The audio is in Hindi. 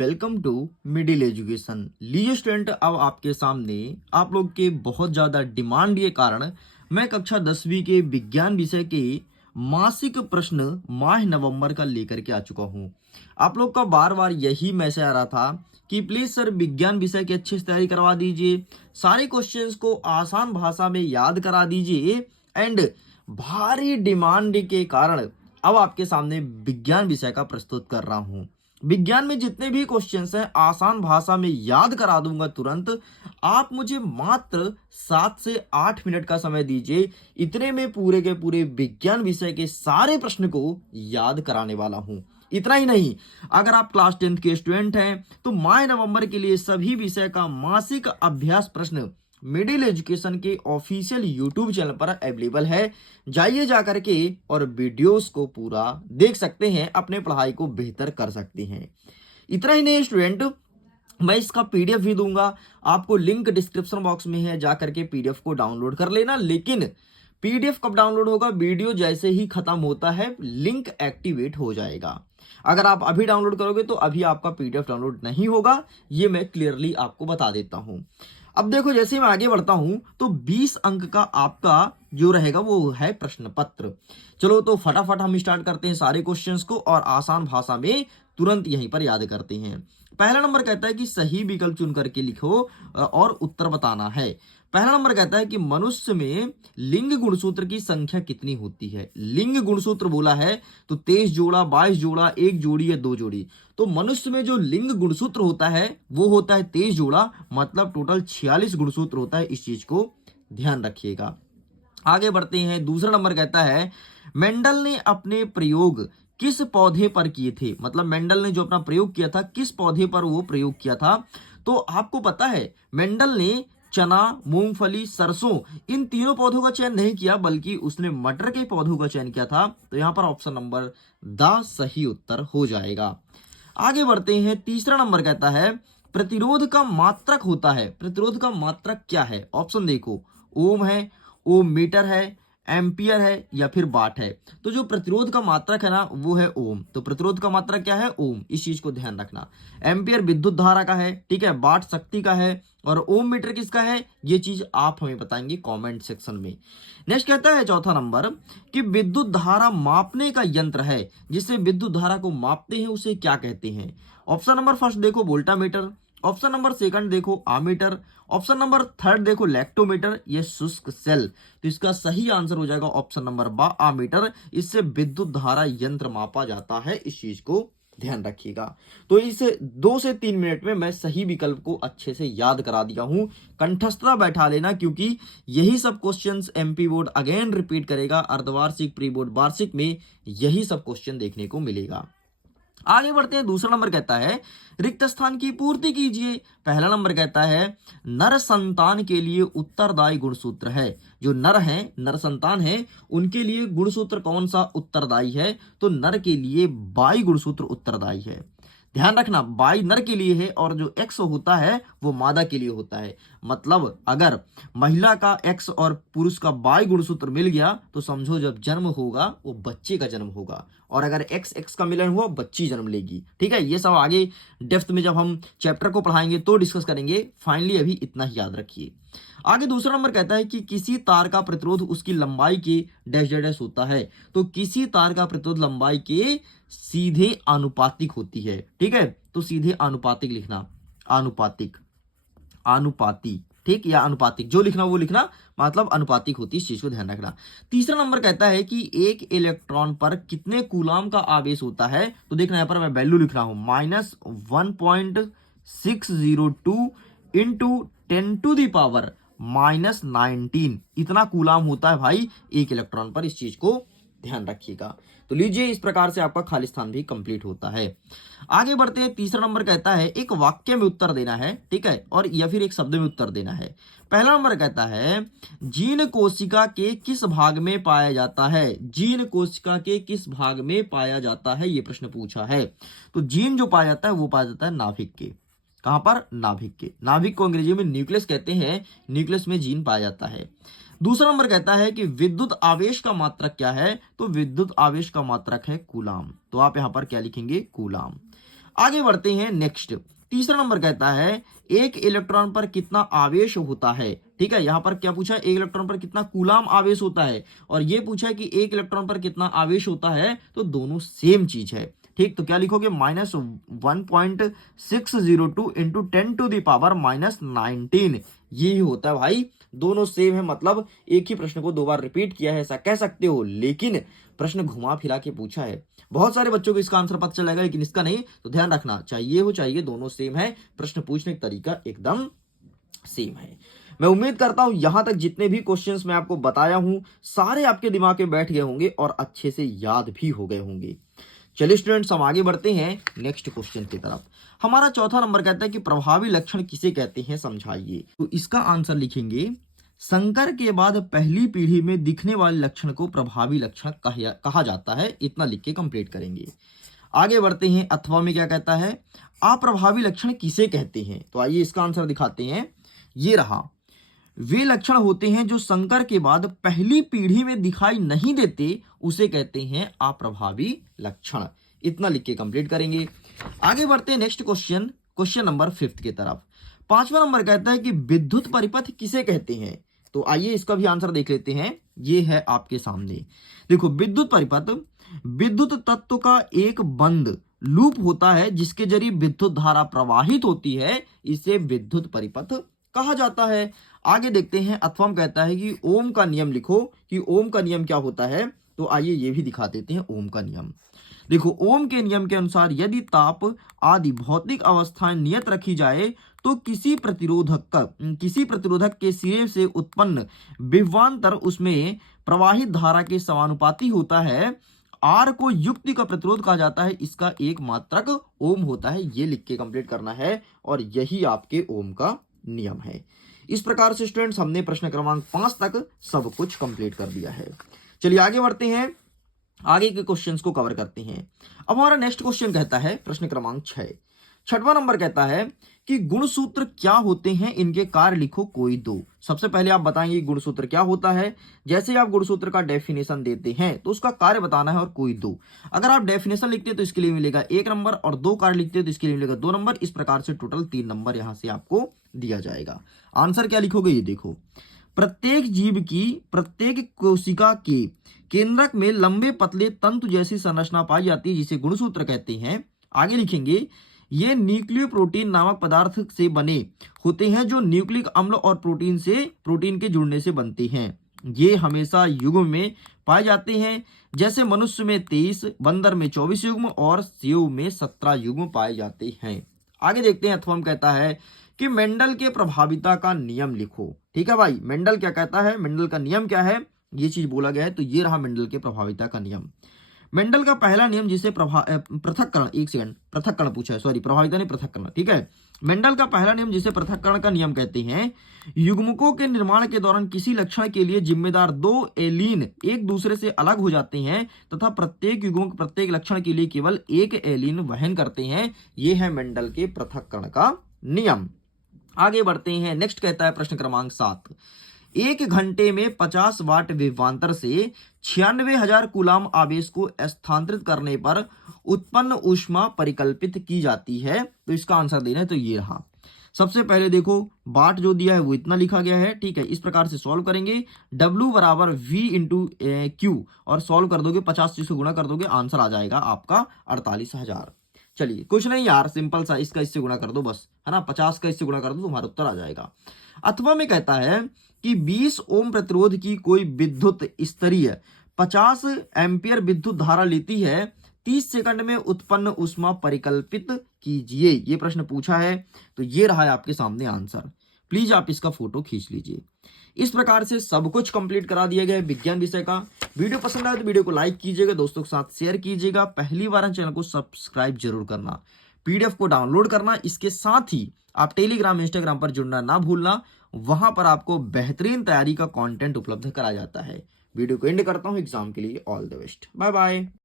Welcome to middle education. लीजिए स्टूडेंट, अब आपके सामने आप लोग के बहुत ज़्यादा डिमांड के कारण मैं कक्षा 10वीं के विज्ञान विषय के मासिक प्रश्न माह नवंबर का लेकर के आ चुका हूँ। आप लोग का बार बार यही मैसेज आ रहा था कि प्लीज़ सर विज्ञान विषय की अच्छी से तैयारी करवा दीजिए, सारे क्वेश्चंस को आसान भाषा में याद करा दीजिए। एंड भारी डिमांड के कारण अब आपके सामने विज्ञान विषय का प्रस्तुत कर रहा हूँ। विज्ञान में जितने भी क्वेश्चंस हैं आसान भाषा में याद करा दूंगा तुरंत। आप मुझे मात्र 7 से 8 मिनट का समय दीजिए, इतने में पूरे के पूरे विज्ञान विषय के सारे प्रश्न को याद कराने वाला हूं। इतना ही नहीं, अगर आप क्लास 10th के स्टूडेंट हैं तो माह नवंबर के लिए सभी विषय का मासिक अभ्यास प्रश्न मिडिल एजुकेशन के ऑफिशियल यूट्यूब चैनल पर अवेलेबल है। जाइए जा करके और वीडियोस को पूरा देख सकते हैं, अपने पढ़ाई को बेहतर कर सकते हैं। इतना ही नहीं स्टूडेंट, मैं इसका पीडीएफ भी दूंगा आपको, लिंक डिस्क्रिप्शन बॉक्स में है, जा करके पीडीएफ को डाउनलोड कर लेना। लेकिन पीडीएफ कब डाउनलोड होगा? वीडियो जैसे ही खत्म होता है लिंक एक्टिवेट हो जाएगा। अगर आप अभी डाउनलोड करोगे तो अभी आपका पीडीएफ डाउनलोड नहीं होगा, ये मैं क्लियरली आपको बता देता हूं। अब देखो, जैसे मैं आगे बढ़ता हूं तो 20 अंक का आपका जो रहेगा वो है प्रश्न पत्र। चलो तो फटाफट हम स्टार्ट करते हैं सारे क्वेश्चंस को और आसान भाषा में तुरंत यहीं पर याद करते हैं। पहला नंबर कहता है कि सही विकल्प चुन करके लिखो और उत्तर बताना है। पहला नंबर कहता है कि मनुष्य में लिंग गुणसूत्र की संख्या कितनी होती है। लिंग गुणसूत्र बोला है तो 23 जोड़ा, 22 जोड़ा, 1 जोड़ी या 2 जोड़ी। तो मनुष्य में जो लिंग गुणसूत्र होता है वो होता है 23 जोड़ा, मतलब टोटल 46 गुणसूत्र होता है। इस चीज को ध्यान रखिएगा। आगे बढ़ते हैं। दूसरा नंबर कहता है मेंडल ने अपने प्रयोग किस पौधे पर किए थे। मतलब मेंडल ने जो अपना प्रयोग किया था किस पौधे पर वो प्रयोग किया था। तो आपको पता है मेंडल ने चना, मूंगफली, सरसों इन तीनों पौधों का चयन नहीं किया, बल्कि उसने मटर के पौधों का चयन किया था। तो यहां पर ऑप्शन नंबर द सही उत्तर हो जाएगा। आगे बढ़ते हैं। तीसरा नंबर कहता है प्रतिरोध का मात्रक होता है। प्रतिरोध का मात्रक क्या है? ऑप्शन देखो, ओम है, ओम मीटर है, एम्पियर है या फिर वाट है। तो जो प्रतिरोध का मात्रक है ना वो है ओम। तो प्रतिरोध का मात्रक क्या है? ओम। इस चीज को ध्यान रखना। एम्पियर विद्युत धारा का है, ठीक है, वाट शक्ति का है, और ओम मीटर किसका है ये चीज आप हमें बताएंगे कमेंट सेक्शन में। नेक्स्ट कहता है चौथा नंबर कि विद्युत धारा मापने का यंत्र है, जिससे विद्युत धारा को मापते हैं उसे क्या कहते हैं। ऑप्शन नंबर फर्स्ट देखो वोल्टामीटर, ऑप्शन नंबर सेकंड देखो आमीटर, ऑप्शन नंबर थर्ड देखो लैक्टोमीटर, ये शुष्क सेल। तो इसका सही आंसर हो जाएगा ऑप्शन नंबर बा आमीटर। इससे विद्युत धारा यंत्र मापा जाता है, इस चीज को ध्यान रखिएगा। तो इस 2 से 3 मिनट में मैं सही विकल्प को अच्छे से याद करा दिया हूं। कंठस्थता बैठा लेना, क्योंकि यही सब questions MP board again repeat करेगा। अर्धवार्षिक, प्री बोर्ड, वार्षिक में यही सब क्वेश्चन देखने को मिलेगा। आगे बढ़ते हैं। दूसरा नंबर कहता है रिक्त स्थान की पूर्ति कीजिए। पहला नंबर कहता है नर संतान के लिए उत्तरदायी गुणसूत्र है। जो नर हैं, नर संतान है, उनके लिए गुणसूत्र कौन सा उत्तरदायी है? तो नर के लिए बाई गुणसूत्र उत्तरदायी है। ध्यान रखना, बाई नर के लिए है और जो एक्स होता है वो मादा के लिए होता है। मतलब अगर महिला का एक्स और पुरुष का बाई गुणसूत्र मिल गया तो समझो जब जन्म होगा वो बच्चे का जन्म होगा, और अगर एक्स एक्स का मिलन हुआ बच्ची जन्म लेगी। ठीक है, ये सब आगे डेप्थ में जब हम चैप्टर को पढ़ाएंगे तो डिस्कस करेंगे। फाइनली अभी इतना ही याद रखिए। आगे दूसरा नंबर कहता है कि किसी तार का प्रतिरोध उसकी लंबाई के डैश डैश होता है। तो किसी तार का प्रतिरोध लंबाई के सीधे आनुपातिक होती है। ठीक है, तो सीधे आनुपातिक लिखना, आनुपातिक, आनुपातिक, ठीक, या अनुपातिक, जो लिखना वो लिखना, मतलब अनुपातिक होती है, इस चीज को ध्यान रखना। तीसरा नंबर कहता है कि एक इलेक्ट्रॉन पर कितने कूलाम का आवेश होता है। तो देखना यहाँ पर मैं वैल्यू लिख रहा हूं, -1.602 इंटू 10⁻⁻19 इतना कूलाम होता है भाई एक इलेक्ट्रॉन पर। इस चीज को ध्यान रखिएगा। तो लीजिए, इस प्रकार से आपका खाली स्थान भी कंप्लीट होता है। आगे बढ़ते हैं। तीसरा नंबर कहता है एक वाक्य में उत्तर देना है, ठीक है, और या फिर एक शब्द में उत्तर देना है। पहला नंबर कहता है जीन कोशिका के किस भाग में पाया जाता है। जीन कोशिका के किस भाग में पाया जाता है, ये प्रश्न पूछा है। तो जीन जो पाया जाता है वो पाया जाता है नाभिक के। कहां पर? नाभिक के। नाभिक को अंग्रेजी में न्यूक्लियस कहते हैं। न्यूक्लियस में जीन पाया जाता है। दूसरा नंबर कहता है कि विद्युत आवेश का मात्रक क्या है। तो विद्युत आवेश का मात्रक है कूलाम। तो आप यहां पर क्या लिखेंगे? कूलाम। आगे बढ़ते हैं नेक्स्ट। तीसरा नंबर कहता है एक इलेक्ट्रॉन पर कितना आवेश होता है। ठीक है, यहां पर क्या पूछा है, एक इलेक्ट्रॉन पर कितना कूलाम आवेश होता है, और ये पूछा है कि एक इलेक्ट्रॉन पर कितना आवेश होता है, तो दोनों सेम चीज है। ठीक, तो क्या लिखोगे, -1.602 इंटू 10⁻⁻19। यही होता है भाई, दोनों सेम है, मतलब एक ही प्रश्न को दो बार रिपीट किया है ऐसा कह सकते हो, लेकिन प्रश्न घुमा फिरा के पूछा है। बहुत सारे बच्चों को इसका आंसर पता चलेगा लेकिन इसका नहीं, तो ध्यान रखना, चाहिए हो चाहिए, दोनों सेम है, प्रश्न पूछने का तरीका एकदम सेम है। मैं उम्मीद करता हूं यहां तक जितने भी क्वेश्चंस मैं आपको बताया हूं सारे आपके दिमाग में बैठ गए होंगे और अच्छे से याद भी हो गए होंगे। चलिए स्टूडेंट्स, हम आगे बढ़ते हैं नेक्स्ट क्वेश्चन की तरफ। हमारा चौथा नंबर कहता है कि प्रभावी लक्षण किसे कहते हैं, समझाइए। तो इसका आंसर लिखेंगे, संकर के बाद पहली पीढ़ी में दिखने वाले लक्षण को प्रभावी लक्षण कहा जाता है। इतना लिख के कंप्लीट करेंगे। आगे बढ़ते हैं, अथवा में क्या कहता है, अप्रभावी लक्षण किसे कहते हैं। तो आइए इसका आंसर दिखाते हैं, ये रहा, वे लक्षण होते हैं जो संकर के बाद पहली पीढ़ी में दिखाई नहीं देते, उसे कहते हैं अप्रभावी लक्षण। इतना लिख के कंप्लीट करेंगे। आगे बढ़ते हैं नेक्स्ट क्वेश्चन, क्वेश्चन नंबर 5 की तरफ। पांचवा नंबर कहता है कि विद्युत परिपथ किसे कहते हैं। तो आइए इसका भी आंसर देख लेते हैं, ये है आपके सामने। देखो, विद्युत परिपथ विद्युत तत्व का एक बंद लूप होता है जिसके जरिए विद्युत धारा प्रवाहित होती है, इसे विद्युत परिपथ कहा जाता है। आगे देखते हैं, अथवा कहता है कि ओम का नियम लिखो, कि ओम का नियम क्या होता है। तो आइए ये भी दिखा देते हैं ओम का नियम। देखो, ओम के नियम के अनुसार यदि ताप आदि भौतिक अवस्थाएं नियत रखी जाए तो किसी प्रतिरोधक के सिरे से उत्पन्न विभवांतर उसमें प्रवाहित धारा के समानुपाती होता है। आर को युक्ति का प्रतिरोध कहा जाता है, इसका एक मात्रक ओम होता है। ये लिख के कंप्लीट करना है और यही आपके ओम का नियम है। इस प्रकार से स्टूडेंट्स हमने प्रश्न क्रमांक 5 तक सब कुछ कंप्लीट कर दिया है। चलिए आगे बढ़ते हैं, आगे के क्वेश्चंस को कवर करते हैं। अब हमारा नेक्स्ट क्वेश्चन कहता है प्रश्न क्रमांक 6। छठवां नंबर कहता है कि गुणसूत्र क्या होते हैं, इनके कार्य लिखो कोई दो। सबसे पहले आप बताएंगे गुणसूत्र क्या होता है। जैसे आप गुणसूत्र का डेफिनेशन देते हैं तो उसका कार्य बताना है और कोई दो। अगर आप डेफिनेशन लिखते हैं तो इसके लिए मिलेगा 1 नंबर, और 2 कार्य लिखते हैं तो इसके लिए मिलेगा 2 नंबर। इस प्रकार से टोटल 3 नंबर यहां से आपको दिया जाएगा। आंसर क्या लिखोगे, ये देखो, प्रत्येक जीव की प्रत्येक कोशिका के केंद्रक में लंबे पतले तंतु जैसी संरचना पाई जाती है जिसे गुणसूत्र कहते हैं। आगे लिखेंगे, ये न्यूक्लियोप्रोटीन नामक पदार्थ से बने होते हैं जो न्यूक्लिक अम्ल और प्रोटीन के जुड़ने से बनते हैं। ये हमेशा युग्म में पाए जाते हैं, जैसे मनुष्य में 23, बंदर में 24 युग्म और सेव में 17 युग्म पाए जाते हैं। आगे देखते हैं, अथवा कहता है कि मेंडल के प्रभाविता का नियम लिखो। ठीक है भाई, मेंडल क्या कहता है, मेंडल का नियम क्या है, ये चीज बोला गया है। तो ये रहा मेंडल के प्रभाविता का नियम। मेंडल का पहला नियम जिसे पृथक्करण, एक सेकंड, पृथक्करण पूछा है, सॉरी, प्रभाविता नहीं, पृथक्करण। ठीक है, मेंडल का पहला नियम जिसे पृथक्करण का नियम कहते हैं, युग्मकों के निर्माण के दौरान किसी लक्षण के लिए जिम्मेदार 2 एलीन एक दूसरे से अलग हो जाते हैं तथा प्रत्येक युग्मक प्रत्येक लक्षण के लिए केवल एक एलीन वहन करते हैं। यह है मेंडल के पृथक्करण का नियम। आगे बढ़ते हैं, नेक्स्ट कहता है प्रश्न क्रमांक 7। 1 घंटे में 50 वाट विभवांतर से 96,000 कूलाम आवेश को स्थानांतरित करने पर उत्पन्न ऊष्मा परिकल्पित की जाती है। तो इसका आंसर देना है, तो ये रहा। सबसे पहले देखो, वाट जो दिया है वो इतना लिखा गया है। ठीक है, इस प्रकार से सॉल्व करेंगे, W बराबर V इंटू Q, और सॉल्व कर दोगे, 50 से गुणा कर दोगे, आंसर आ जाएगा आपका 48,000। चलिए, कुछ नहीं यार, सिंपल सा, इसका इससे गुणा कर दो बस, है ना, 50 का इससे गुणा कर दो, तुम्हारा उत्तर आ जाएगा। अथवा में कहता है कि 20 ओम प्रतिरोध की कोई विद्युत स्तरीय 50 एम्पियर विद्युत धारा लेती है, 30 सेकंड में उत्पन्न ऊष्मा परिकल्पित कीजिए। ये प्रश्न पूछा है, तो ये रहा है आपके सामने आंसर। प्लीज आप इसका फोटो खींच लीजिए। इस प्रकार से सब कुछ कंप्लीट करा दिया गया है विज्ञान विषय का। वीडियो पसंद आए तो वीडियो को लाइक कीजिएगा, दोस्तों के साथ शेयर कीजिएगा, पहली बार चैनल को सब्सक्राइब जरूर करना, पीडीएफ को डाउनलोड करना। इसके साथ ही आप टेलीग्राम, इंस्टाग्राम पर जुड़ना ना भूलना, वहां पर आपको बेहतरीन तैयारी का कंटेंट उपलब्ध कराया जाता है। वीडियो को एंड करता हूं, एग्जाम के लिए all the best, bye bye.